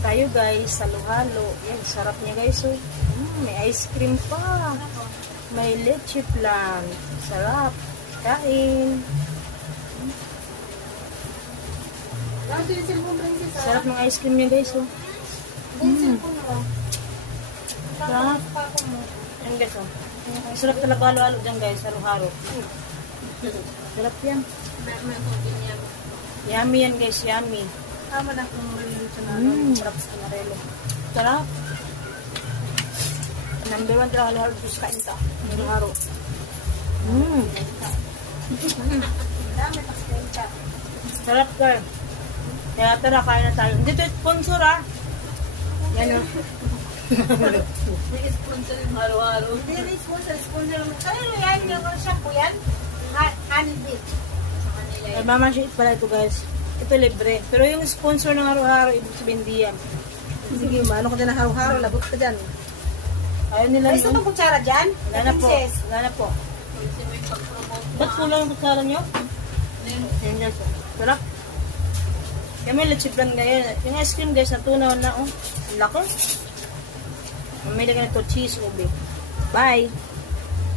Tayo guys, halo-halo. Yan, sarap niya guys. Oh. May ice cream pa. May leche flan. Sarap. Kain. Sarap ng ice cream niya guys. Oh. Sarap. Yan guys. Oh. Sarap talaga halo-halo dyan guys. Halo-halo. Sarap yan. Yummy yan guys. Yummy. Tama na kung maluluto na. Sarap sa amarelo. Sarap. Number 1 talaga halo-halo sa kain ta. Halo-halo. Dami paskenta. Sarap girl. Kaya tara, kain na tayo. Dito sponsor ah. Yan o. May sponsor yung halo-halo. Hindi na sponsor. Sponsor mo. Ano yan? Yung shop po yan? Honey Beach. Sa kanila Ay, yan. mama shit pala ito guys. Ito libre. Pero yung sponsor ng haro-haro, ibig sabihin di yan. Sige, maano ko dyan na haro-haro. Lagot ka dyan. Ayaw nila Ay, isa pang kutsara dyan? Wala na po. Princess. Wala na po. Ba't kulang ang kutsara nyo? Yan guys. Sarap. Kaya may leche flan ngayon. Yung ice cream guys, natunaw na oh. Lako. May lagyan ito cheese ube. Bye!